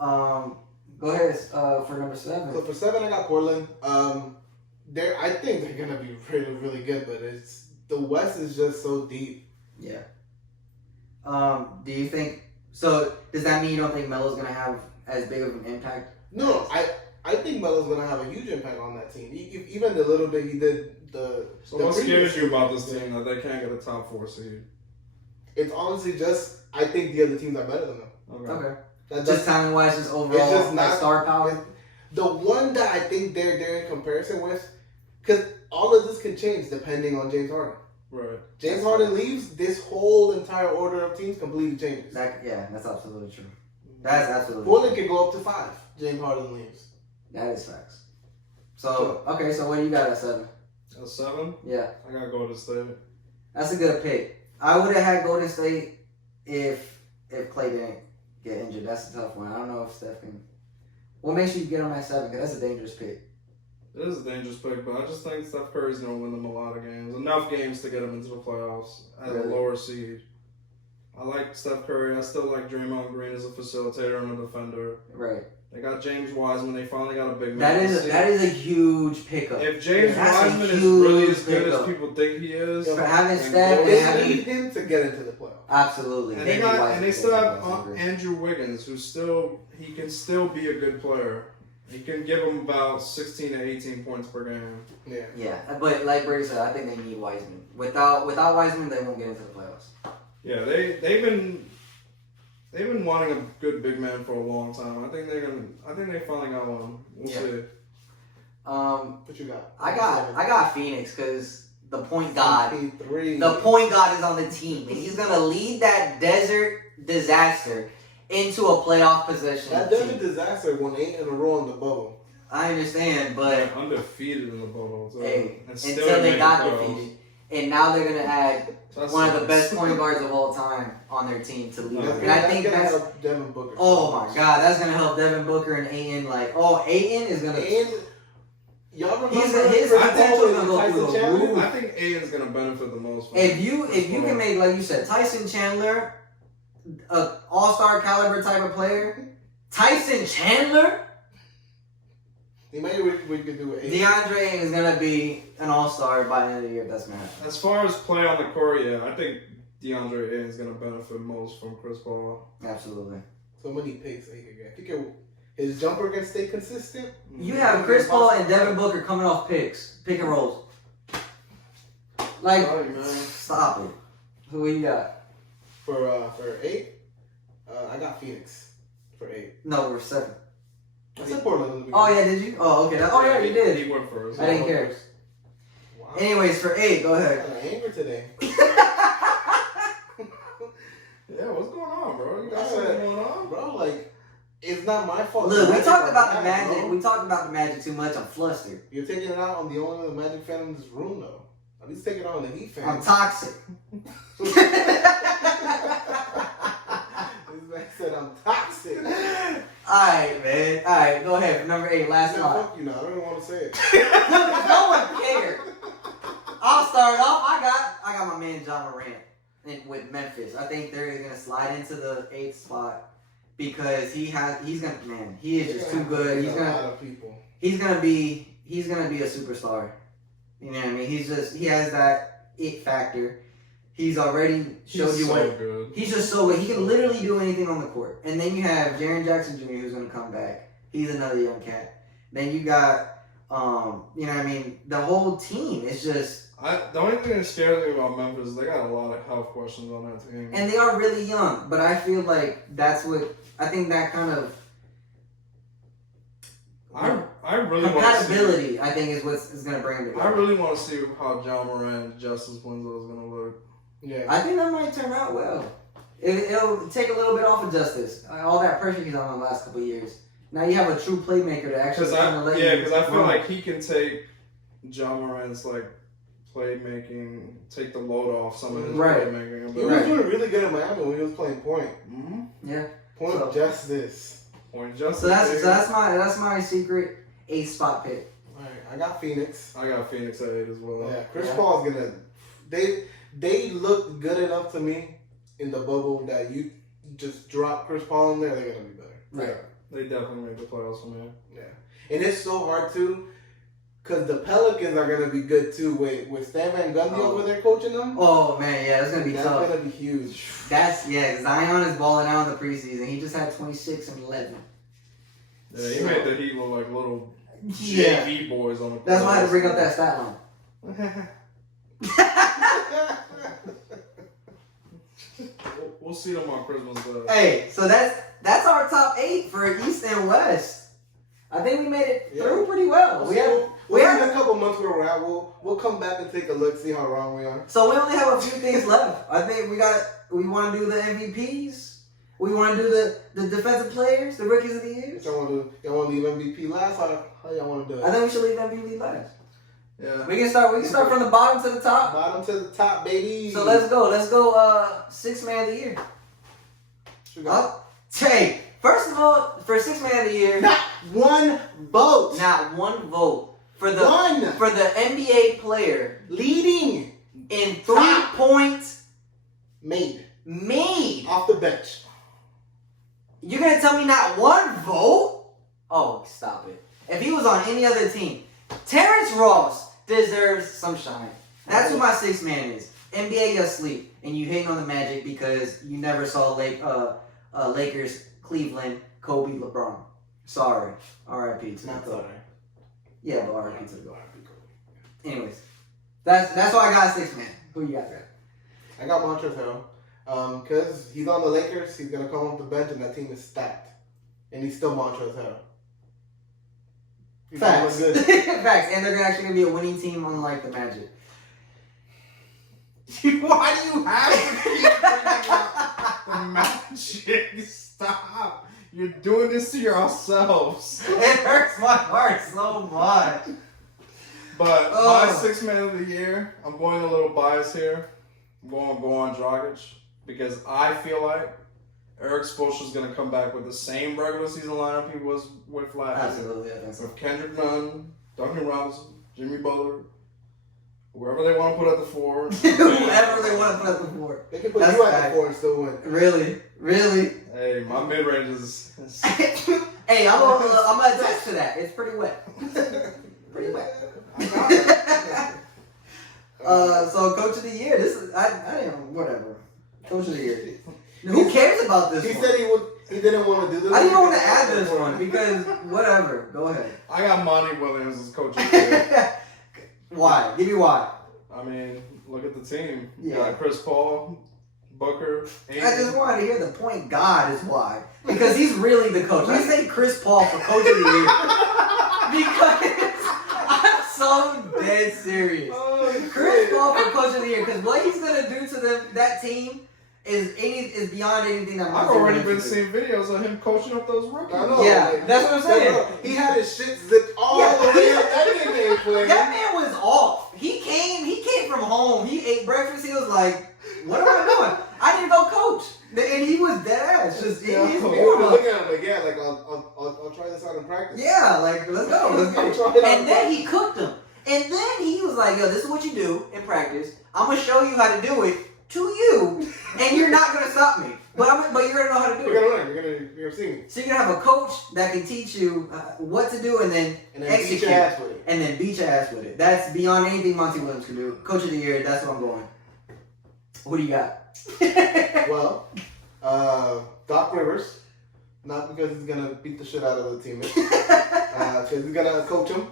Go ahead for number 7. So for 7, I got Portland. I think they're going to be really, really good, but the West is just so deep. Yeah. Do you think so? Does that mean you don't think Melo's gonna have as big of an impact? No, I think Melo's gonna have a huge impact on that team. Even the little bit he did what scares you about this team that they can't get a top 4 seed? It's honestly just I think the other teams are better than them. Okay. Just talent wise, just overall, it's just not star power. The one that I think they're in comparison with, because all of this can change depending on James Harden. Right. James Harden leaves, this whole entire order of teams completely changes. That's absolutely true. That's absolutely Portland can go up to 5. James Harden leaves. That is facts. So, okay, so what do you got at 7? At 7? Yeah. I got Golden State. That's a good pick. I would have had Golden State if Clay didn't get injured. That's a tough one. I don't know if Steph can. What makes you get him at 7? Because that's a dangerous pick. It is a dangerous pick, but I just think Steph Curry's going to win them a lot of games. Enough games to get them into the playoffs as a lower seed. I like Steph Curry. I still like Draymond Green as a facilitator and a defender. Right. They got James Wiseman. They finally got a big man. That is a huge pickup. If James Wiseman is really as good as people think he is, for having Steph, they need him to get into the playoffs. Absolutely. And they still have Andrew Wiggins, he can still be a good player. You can give them about 16 to 18 points per game. Yeah, but like Brady said, I think they need Wiseman. Without Wiseman, they won't get into the playoffs. Yeah, they've been wanting a good big man for a long time. I think they finally got one. We'll see. What you got? I got Phoenix because the point guard is on the team, and he's gonna lead that desert disaster into a playoff position. That desert disaster won 8 in a row in the bubble. I understand, but undefeated in the bubble. So, until they got defeated, and now they're gonna add one of the best point guards of all time on their team to lead. And I think that's gonna help Devin Booker. Oh my God, that's gonna help Devin Booker and Ayton. Ayton is gonna. Y'all remember his potential is gonna go through the roof. I think Ayton's gonna benefit the most. If you can make, like you said, Tyson Chandler, an all-star caliber type of player, Tyson Chandler. Maybe we could do it. DeAndre is gonna be an all-star by the end of the year. That's mad. As far as play on the court, yeah, I think DeAndre Ayton is gonna benefit most from Chris Paul. Absolutely. So many picks he could get. I think his jumper can stay consistent. You have Chris Paul and Devin Booker coming off pick and rolls. Like, Sorry, man. stop it. Who you got? For 8, I got Phoenix for 8. No, we're 7. I said Portland. Oh yeah, did you? Oh okay. Oh yeah, you did. He went first. I didn't care. Wow. Anyways, for 8, go ahead. I'm angry today. Yeah, what's going on, bro? You got something going on? Bro, like, it's not my fault. Look, we Magic talked are about the bad, Magic. bro. We talked about the Magic too much. I'm flustered. You're taking it out on the only Magic fan in this room, though. At least take it out on the Heat fan. I'm toxic. This man said I'm toxic. Alright, man. Alright, go ahead. For number 8, last No, one. fuck you now. I don't even want to say it. No one cared. I'll start off. I got my man John Morant with Memphis. I think they're gonna slide into the 8th spot because he is just too good. He's gonna be a superstar. You know what I mean? He has that it factor. He's already showed you what. Good. He's just so good. He can literally do anything on the court. And then you have Jaren Jackson Jr. who's gonna come back. He's another young cat. Then you got you know what I mean? The whole team is just. The only thing that scares me about Memphis is they got a lot of health questions on that team. And they are really young, but I feel like that's what I think that kind of I really compatibility. I think is what's going to bring them together. I really want to see how John Moran and Justice Winslow is going to look. Yeah, I think that might turn out well. It'll take a little bit off of Justice. All that pressure he's on the last couple of years. Now you have a true playmaker to actually because I feel like he can take John Moran's like playmaking, take the load off some of his playmaking. He was doing really good at Miami when he was playing point. Mm-hmm. Yeah. Point justice. Point justice. So that's my secret 8th spot pick. Alright, I got Phoenix. I got Phoenix at 8 as well. Yeah, Chris Paul's gonna. They looked good enough to me in the bubble that you just drop Chris Paul in there, they're gonna be better. Right. Yeah, they definitely make the playoffs from here. Yeah, and it's so hard too. Because the Pelicans are going to be good too with Stan Van Gundy over there coaching them. Oh, man, yeah, that's going to be tough. That's going to be huge. Zion is balling out in the preseason. He just had 26 and 11. Yeah, he made the Heat look like little JV boys on the court. That's why I had to bring up that stat line. We'll see them on Christmas Day. Hey, so that's our top 8 for East and West. I think we made it through pretty well. We have a couple months where we're at. We'll come back and take a look, see how wrong we are. So we only have a few things left. I think we want to do the MVPs. We want to do the defensive players, the rookies of the year. Y'all want to leave MVP last? How y'all want to do it? I think we should leave MVP last. Yeah. We can start from the bottom to the top. Bottom to the top, baby. So let's go. 6th man of the year. Hey, first of all, for 6th man of the year, not one vote. Not one vote for the NBA player leading in 3 points made off the bench. You're gonna tell me not one vote? Oh, stop it. If he was on any other team, Terrence Ross deserves some shine. That's who my 6th man is. NBA, you sleep, and you hating on the Magic because you never saw Lakers, Cleveland, Kobe, LeBron. Sorry. R.I.P. to Not the sorry. Yeah, but R.I.P. to the goal. Anyways, that's why I got 6th man. Who you got there? I got Montrezl. Because he's on the Lakers, he's gonna come off the bench, and that team is stacked, and he's still Montrezl. Facts. Facts, and they're actually gonna be a winning team, unlike the Magic. Why do you have to keep bringing up the Magic? Stop! You're doing this to yourselves. It hurts my heart so much. But my 6th man of the year, I'm going a little biased here. I'm going Goran Dragic because I feel like Eric Spoelstra's going to come back with the same regular season lineup he was with last year. Absolutely, I think so. With Kendrick Nunn, Duncan Robinson, Jimmy Butler, Whoever they want to put at the 4. Whoever they want to put at the 4. They can put you at the 4 and still win. Really? Hey, my mid range is. Hey, I'm gonna attach to that. It's pretty wet. Pretty wet. So coach of the year. This is I didn't whatever. Coach of the year. Who cares about this? He one? said he didn't want to do this. I didn't want to add this one because whatever. Go ahead. I got Monty Williams as coach of the year. Why? Give me why. I mean, look at the team. Yeah. Got Chris Paul, Booker. Aiden. I just wanted to hear the point. God is why because he's really the coach. I say Chris Paul for coach of the year because I'm so dead serious. Oh, Chris Paul for coach of the year because what he's gonna do to that team is beyond anything that I've already been seeing videos of him coaching up those rookies. I know. Yeah, like, that's what I'm saying. He had his shit zipped all the way up. That nigga ain't playing. That man was off. He came from home. He ate breakfast. He was like, "What am I doing? I need to go coach." And he was dead ass. Just in his We warm were up. looking at him like, yeah, like I'll try this out in practice. Yeah, like let's go. I'll try it out. And then he cooked him. And then he was like, "Yo, this is what you do in practice. I'm gonna show you how to do it to you, and you're not gonna stop me. But you're gonna know how to do We're it. gonna learn. You're gonna see me. So you're gonna have a coach that can teach you what to do, and then execute, beat your ass with it. and then beat your ass with it. That's beyond anything Monty Williams can do. Coach of the year. That's what I'm going. Who do you got? Well, Doc Rivers, not because he's gonna beat the shit out of the teammates, because he's gonna coach him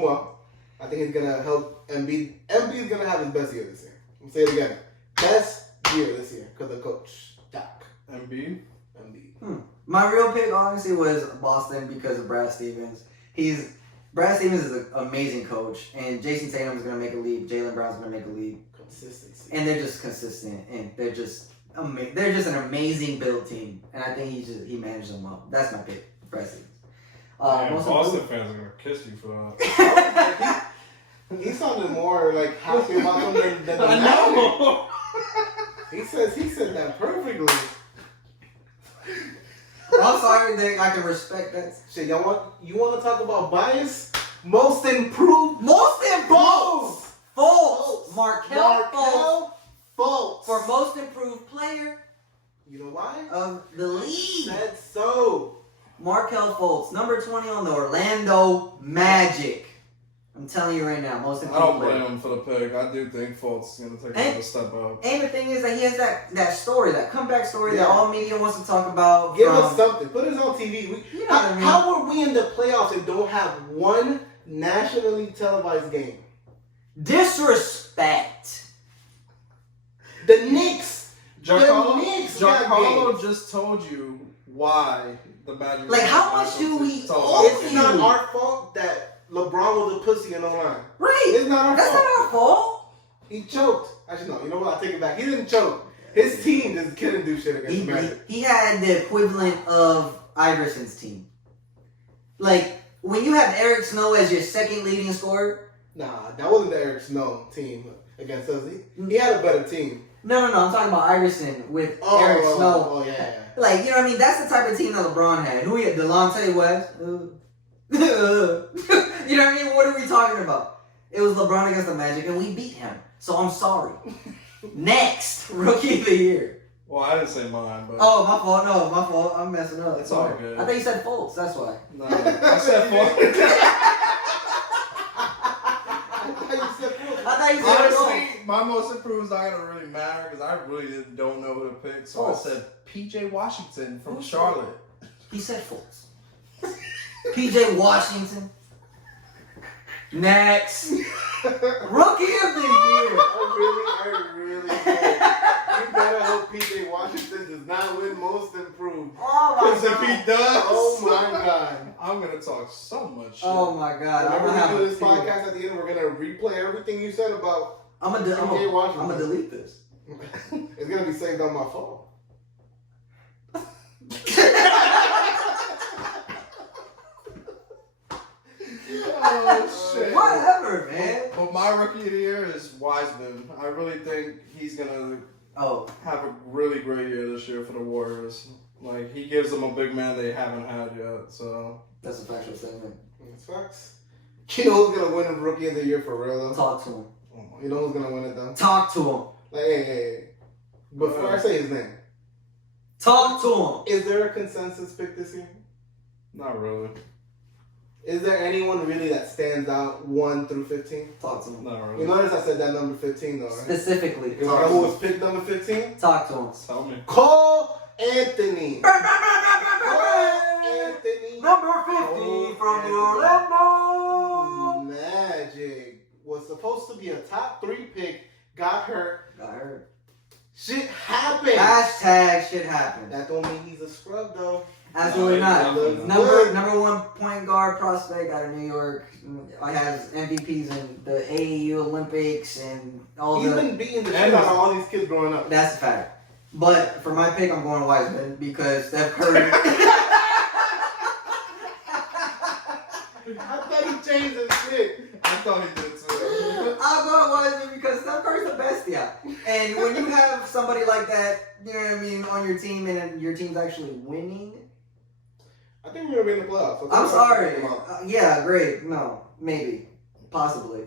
well. I think he's gonna help Embiid. Embiid's gonna have his best year this year. I'll say it again, best year this year because of Coach Doc. Embiid. My real pick, honestly, was Boston because of Brad Stevens. Brad Stevens is an amazing coach, and Jason Tatum is gonna make a leap. Jaylen Brown's gonna make a leap. Consistency. And they're just consistent, and they're just an amazing build team, and I think he managed them well. That's my pick, Brad Stevens. Boston fans are gonna kiss you for that. He sounded more like happy about them than I know. He said that perfectly. I'm sorry that I can respect that. Shit, you want to talk about bias? Most improved. Fultz. Markelle Fultz. for most improved player You know why? of the league. That's so. Markelle Fultz, number 20 on the Orlando Magic. I'm telling you right now, most I improved don't player. blame him for the pick. I do think Fultz is gonna take another step up. And the thing is that he has that story, that comeback story Yeah. that all media wants to talk about. Give us something. Put us on TV. You know what I mean? How are we in the playoffs and don't have one nationally televised game? Disrespect. The Knicks. Giancarlo just told you why the Magic. Like, how much do we owe It's not our fault that LeBron was a pussy in O-line. Right. It's not our That's fault. not our fault. He choked. Actually, no. You know what? I take it back. He didn't choke. His team just couldn't do shit against the Magic. He had the equivalent of Iverson's team. Like, when you have Eric Snow as your second leading scorer. Nah, that wasn't the Eric Snow team against us. He had a better team. No. I'm talking about Iverson with Eric Snow. Oh, yeah. Like, you know what I mean? That's the type of team that LeBron had. Who he had? Delonte West? You know what I mean? What are we talking about? It was LeBron against the Magic, and we beat him. So I'm sorry. Next, Rookie of the Year. Well, I didn't say mine, but Oh, my fault. No, my fault. I'm messing up. It's all good. I thought you said Fultz. That's why. no, I said Fultz. I thought you said Fultz. Honestly, my most improved is not gonna really matter because I really don't know who to pick. So I said P.J. Washington from Charlotte. He said Fultz. P.J. Washington. Next. Rookie of the Year. I really hope. You better hope P.J. Washington does not win Most Improved. Oh Because my if he god. does, Oh my God. I'm gonna talk so much shit. Oh my god. I'm Whenever gonna we do this have podcast at the end, we're gonna replay everything you said about. I'm gonna delete this. It's gonna be saved on my phone. Oh shit. Whatever, man. But my rookie of the year is Wiseman. I really think he's gonna have a really great year this year for the Warriors. Like, he gives them a big man they haven't had yet. So That's a factual statement. It's facts. You know who's gonna win the Rookie of the Year for real though? Talk to him. You know who's gonna win it though? Talk to him. Like, hey. Before I say his name, talk to him. Is there a consensus pick this year? Not really. Is there anyone really that stands out 1 through 15? Talk to him. Not really. You notice I said that number 15 though, right? Specifically. You know who was picked number 15? Talk to him. Tell me. Cole Anthony. Cole Anthony. Number 50 from the Orlando Magic was supposed to be a top 3 pick. Got hurt. Got hurt. Shit happened. Hashtag shit happened. That don't mean he's a scrub though. Absolutely not. Number Number one point guard prospect out of New York. I has MVPs in the AAU Olympics and all He's been beating the shit out of all these kids growing up. That's a fact. But for my pick, I'm going Wiseman because Steph Curry. I thought he changed his shit. I thought he did too. I'm going Wiseman because Steph Curry's the best, yeah. And when you have somebody like that, you know what I mean, on your team and your team's actually winning. I think we're gonna be in the playoffs. I'm sorry. Yeah, great. No, maybe, possibly.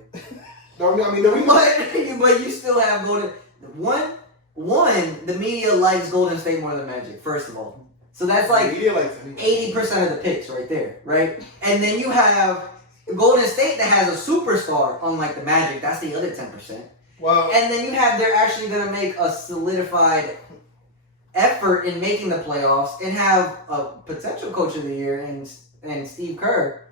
No, I mean, but you still have Golden. One, the media likes Golden State more than Magic. First of all, so that's like 80% of the picks right there, right? And then you have Golden State that has a superstar, unlike the Magic. That's the other 10%. Well, and then you have they're actually gonna make a solidified effort in making the playoffs and have a potential coach of the year and Steve Kerr,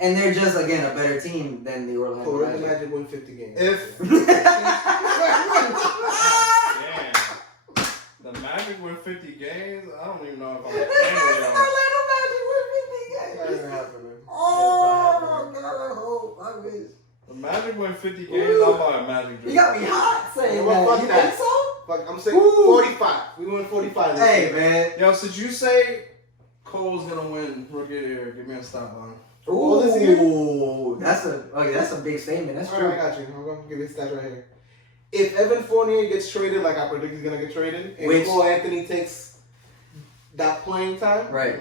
and they're just again a better team than the Orlando Magic. The Magic win 50 games. If the Magic win 50 games, I don't even know if I'm a fan of y'all. Orlando Magic win 50 games. That ain't happening. Oh my God! I hope I wish. The Magic win 50 games, I'll buy a Magic jersey. You got me hot saying Well, that. fuck You that. think so? Fuck, I'm saying 45. We win 45 this Hey year. man. Yo, since you say Cole's gonna win Rookie of the Year, give me a stop line. All this year? Ooh, that's a big statement. That's All true. right, I got you. I'm gonna give you a stat right here. If Evan Fournier gets traded, like I predict he's gonna get traded, and Cole Anthony takes that playing time, Right.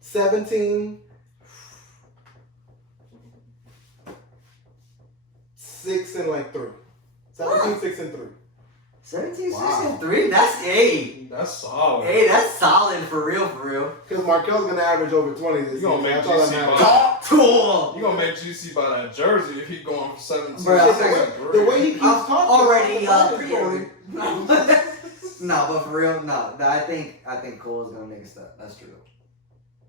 17, 6 and like 3. 17, 6 and 3. 17, 6, and 3? That's 8. That's solid. Hey, that's solid for real. Because Markel's gonna average over 20 this You season. gonna make That's all that GC matters. buy. Talk to him. You gonna make GC buy that jersey if he going for 17. Bruh, The way he keeps talking, already I'm pre-ordered. No, but for real, no. I think Cole's gonna make a step. That's true.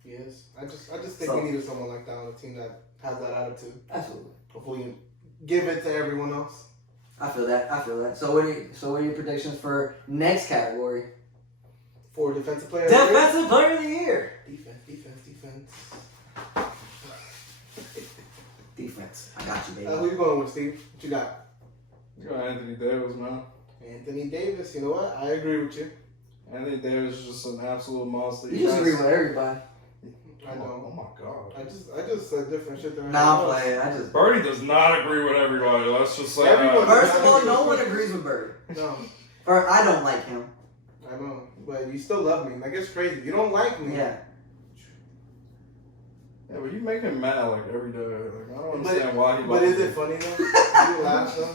Yes, I just think we needed someone like that on a team that has that attitude. Absolutely. Hopefully, you give it to everyone else. I feel that. So what are your predictions for next category? For defensive player. Defensive player of the year. Defense. I got you, baby. Who you going with, Steve? What you got? You got Anthony Davis, man. Anthony Davis. You know what? I agree with you. Anthony Davis is just an absolute monster. You just agree with everybody. I know. Oh my God. I just said different shit than Nah, I'm playing. Birdie does not agree with everybody. Let's just say Everyone- First of all, no one agrees with Bird. No. I don't like him. I know. But you still love me. Like, it's crazy. You don't like me. Yeah. Yeah, but you make him mad like every day. Like, I don't understand why he. But is it funny though? You laugh though.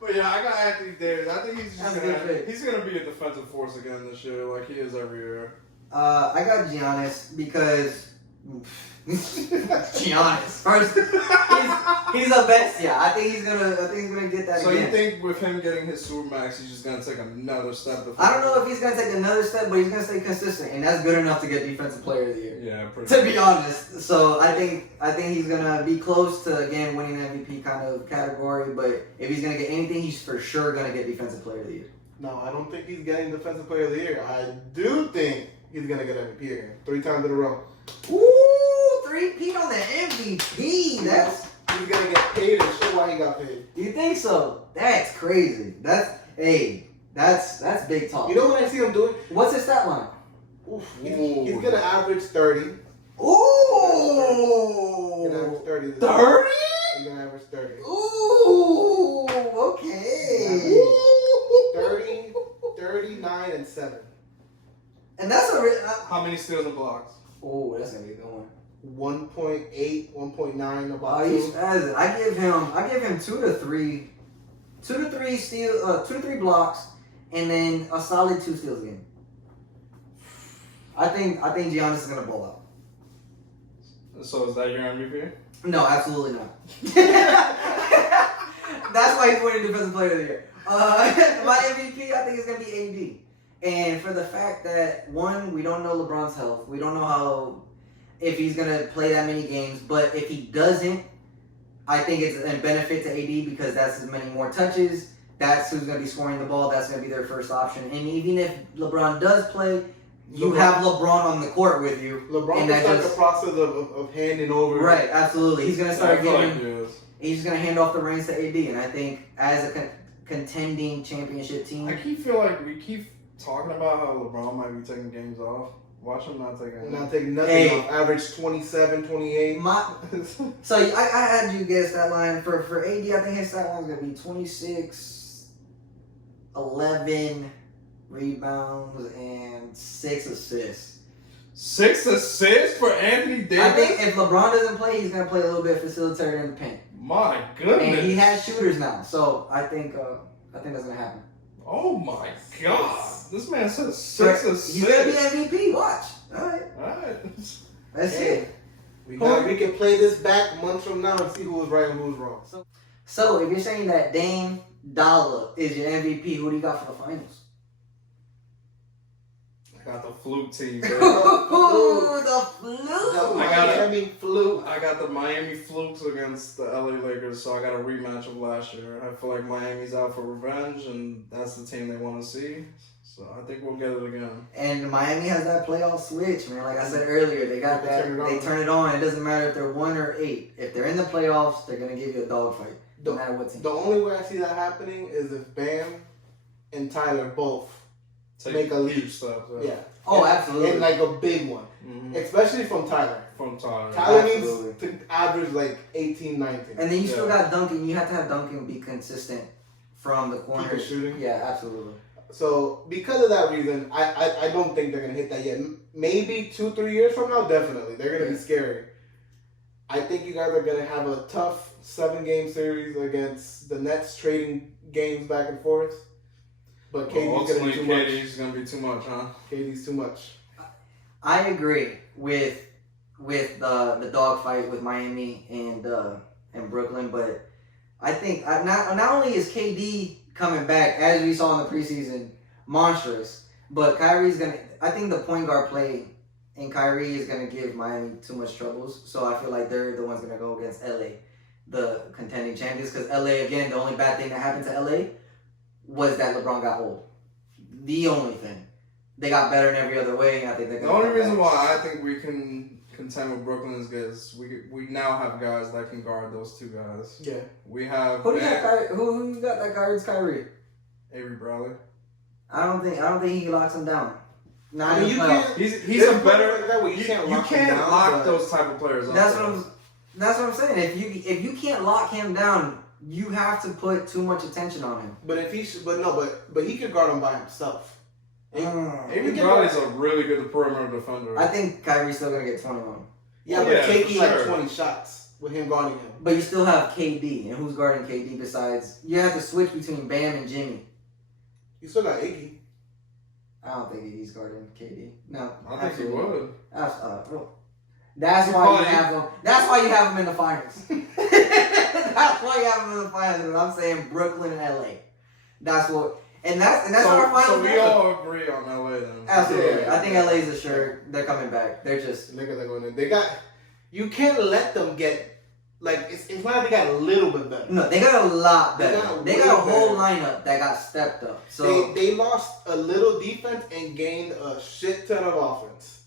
But yeah, I got Anthony Davis. I think That's a good pick. he's gonna be a defensive force again this year, like he is every year. I got Giannis because Giannis first. He's a bestia. I think he's gonna get that So again. you think with him getting his supermax, he's just gonna take another step? I don't know if he's gonna take another step, but he's gonna stay consistent, and that's good enough to get Defensive Player of the Year. Yeah, pretty. To be honest, so I think he's gonna be close to again winning the MVP kind of category. But if he's gonna get anything, he's for sure gonna get Defensive Player of the Year. No, I don't think he's getting Defensive Player of the Year. I do think he's gonna get MVP again, 3 times in a row. Ooh, 3-peat on the MVP. That's. He's gonna get paid and show why he got paid. You think so? That's crazy. That's big talk. You know what I see him doing? What's his stat line? Oof, he's gonna average 30. Ooh. He's gonna average 30. 30? He's gonna average 30. Ooh. Okay. 30, 39, and 7. And that's How many steals and blocks? Oh, that's gonna be a good one. 1.8, 1.9, about Oh, he's 2. spazzing. I give him 2 to 3 steal, 2 to 3 blocks, and then a solid 2 steals again. I think Giannis is gonna ball out. So is that your MVP? No, absolutely not. That's why he's winning Defensive Player of the Year. My MVP, I think, is gonna be AD, and for the fact that one, we don't know LeBron's health. We don't know if he's gonna play that many games. But if he doesn't, I think it's a benefit to AD because that's as many more touches. That's who's going to be scoring the ball. That's going to be their first option. And even if LeBron does play, you have LeBron on the court with you. LeBron will start the process of handing over. Right, absolutely. He's going to start getting. He's going to hand off the reins to AD. And I think as a contending championship team, I feel like we keep talking about how LeBron might be taking games off. Watch him not taking. Not taking nothing off. Average 27, 28. So I had you guess that line for AD. I think his stat line is going to be 26, 11 rebounds, and 6 assists. 6 assists for Anthony Davis? I think if LeBron doesn't play, he's going to play a little bit facilitator in the paint. My goodness. And he has shooters now. So I think that's going to happen. Oh my God. This man says 6 assists. He's going to be MVP. Watch. All right. Let's see. We can play this back months from now and see who was right and who was wrong. So if you're saying that Dame Dollar is your MVP, who do you got for the finals? I got the fluke team, bro. Ooh, the fluke. I got the Miami Flukes against the LA Lakers, so I got a rematch of last year. I feel like Miami's out for revenge, and that's the team they want to see. So I think we'll get it again. And Miami has that playoff switch, man. Like I said earlier, they got that. They turn it on. It doesn't matter if they're 1 or 8. If they're in the playoffs, they're gonna give you a dogfight, no matter what team. The only way I see that happening is if Bam and Tyler both make a leap. Yeah. Oh, absolutely. And like a big one, especially from Tyler. Tyler needs to average like 18, 19. And then you still got Duncan. You have to have Duncan be consistent from the corner. Keep shooting. Yeah, absolutely. So because of that reason, I don't think they're gonna hit that yet. Maybe 2-3 years from now, definitely they're gonna be scary. I think you guys are gonna have a tough 7-game series against the Nets, trading games back and forth. But KD's gonna be too much. KD's gonna be too much, huh? KD's too much. I agree with the dogfight with Miami and Brooklyn, but I think not only is KD coming back, as we saw in the preseason, monstrous, but I think the point guard play in Kyrie is gonna give Miami too much troubles. So I feel like they're the ones gonna go against LA, the contending champions, because LA, again, the only bad thing that happened to LA was that LeBron got old. The only thing. They got better in every other way, and I think they're the only reason why I think we can contend with Brooklyn is because we now have guys that can guard those two guys. Yeah. We have who you got that guards Kyrie? Avery Bradley. I don't think he locks him down. Not in the playoffs. He's a better. Like that where you can't lock those type of players up. That's what I'm saying. If you can't lock him down, you have to put too much attention on him. But if but he could guard him by himself. Avery Bradley's a really good perimeter defender. I think Kyrie's still gonna get 21. Yeah, but taking like 20 shots with him guarding him. But you still have KD, and who's guarding KD besides? You have to switch between Bam and Jimmy. You still got Iggy. I don't think he's guarding KD. No, I think he would. That's why you have him. That's why you have him in the finals. That's why you have him in the finals. I'm saying Brooklyn and LA. That's what. And that's our finals. So we all agree on LA then. Absolutely. Yeah. I think LA's a sure. They're coming back. They're just. They're going in. They got. You can't let them get. Like it's not like they got a little bit better. No, they got a lot better. They got a whole lineup that got stepped up. So they lost a little defense and gained a shit ton of offense.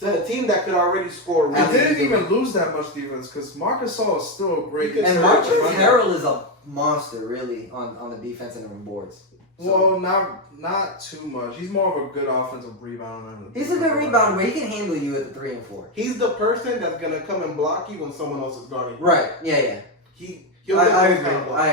To a team that could already score. They didn't even lose that much defense because Marcus Gasol is still a great. And Marcus Harrell is a monster, really, on the defense and on boards. So, well, not too much. He's more of a good offensive rebounder. He's a good rebounder, but he can handle you at the 3 and 4. He's the person that's gonna come and block you when someone else is guarding you. Right? Yeah. He'll I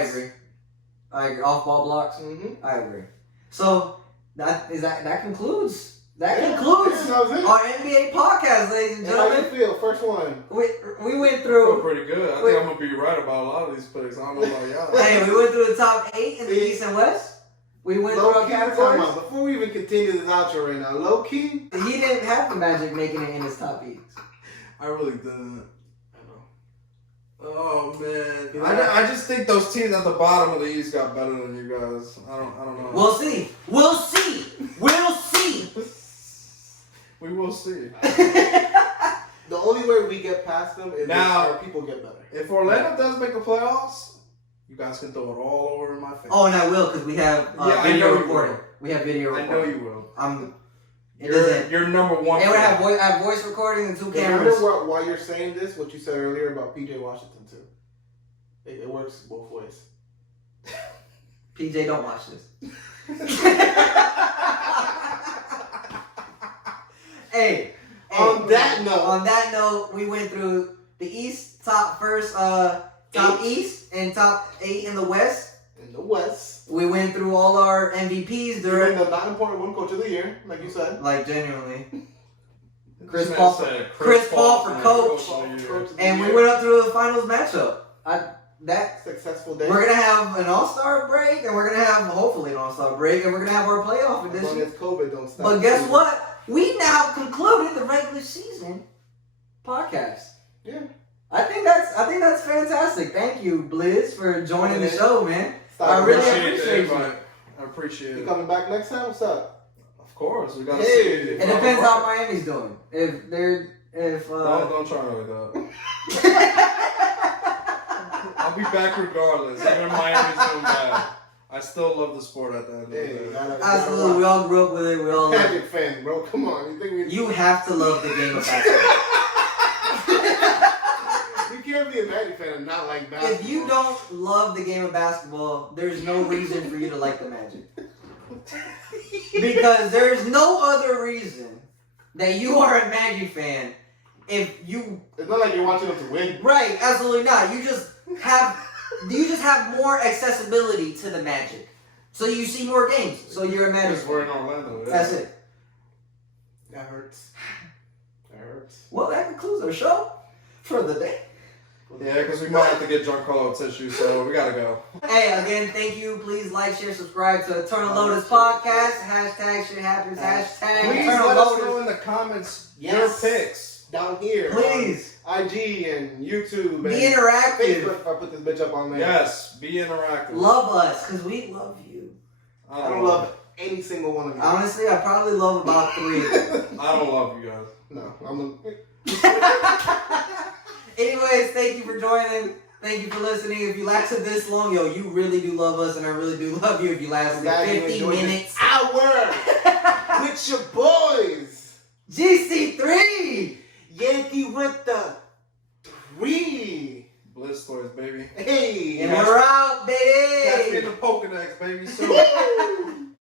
agree. Off ball blocks. Mm-hmm. I agree. So that concludes That concludes that was it. our NBA podcast, ladies and And how you gentlemen. feel? First one. We went I feel through. pretty good. I think I'm gonna be right about a lot of these picks. I don't know about y'all. Hey, we went through the top 8 in the East and West. We went through our categories. Before we even continue this outro right now, low key. He didn't have the Magic making it in his top 8. I really didn't. I know. Oh man, Yeah. I just think those teams at the bottom of the East got better than you guys. I don't know. We'll see. We'll see. We'll see. We will see. The only way we get past them is Now- if our people get better. If Orlando does make the playoffs, you guys can throw it all over in my face. Oh, and I will because we have Yeah, I video know you recording. will. We have video I recording. know you will. It doesn't. You're number one. And I have voice recording and 2 Remember cameras. why you're saying this? What you said earlier about PJ Washington too. It works both ways. PJ, don't watch this. Hey. On that note, we went through the East top 8 East and top 8 in the West. In the West. We went through all our MVPs During during, the not important one coach of the year, like you said. like, genuinely. Chris Chris Paul for coach. And we went up through the finals matchup. Successful day. We're gonna have an All-Star break, and we're gonna have hopefully an All-Star break, and we're gonna have our playoff As long edition. as COVID don't stop. But guess what? We now concluded the regular season podcast. Yeah. I think that's fantastic. Thank you, Blizz, for joining the show, man. Stop. I really appreciate appreciate it, you. man. I appreciate You it. coming back next time? What's up? Of course, we gotta Hey. see. It depends how Miami's doing. If Don't try like that. I'll be back regardless. Even if Miami's doing bad, I still love the sport at the end of the Hey, day. absolutely, we all grew up with it. We all love Magic it. fan, bro. Come on. You think we? You have to love the game of basketball. You can't be a Magic fan and not like basketball. If you don't love the game of basketball, there's no reason for you to like the Magic. Because there's no other reason that you are a Magic fan if you... It's not like you're watching them to win. Right, absolutely not. You just have more accessibility to the Magic. So you see more games. So you're a Magic Because we're fan. in Orlando. Yeah. That's it. That hurts. That hurts. Well, that concludes our show for the day. Yeah, because we might have to get Giancarlo tissue, so we gotta go. Hey, again, thank you. Please like, share, subscribe to Eternal Lotus Podcast. Hashtag shit happens. Hashtag Please Eternal let us Lotus. know in the comments Yes. your picks. Down here. Please. On IG and YouTube and Be interactive. Facebook. I put this bitch up on there. Yes, be interactive. Love us, because we love you. I don't love any single one of you. Honestly, I probably love about 3 of them. I don't love you guys. No, I'm a... Anyways, thank you for joining. Thank you for listening. If you lasted this long, yo, you really do love us, and I really do love you if you lasted Glad you 50 enjoyed this minutes. hour with your boy.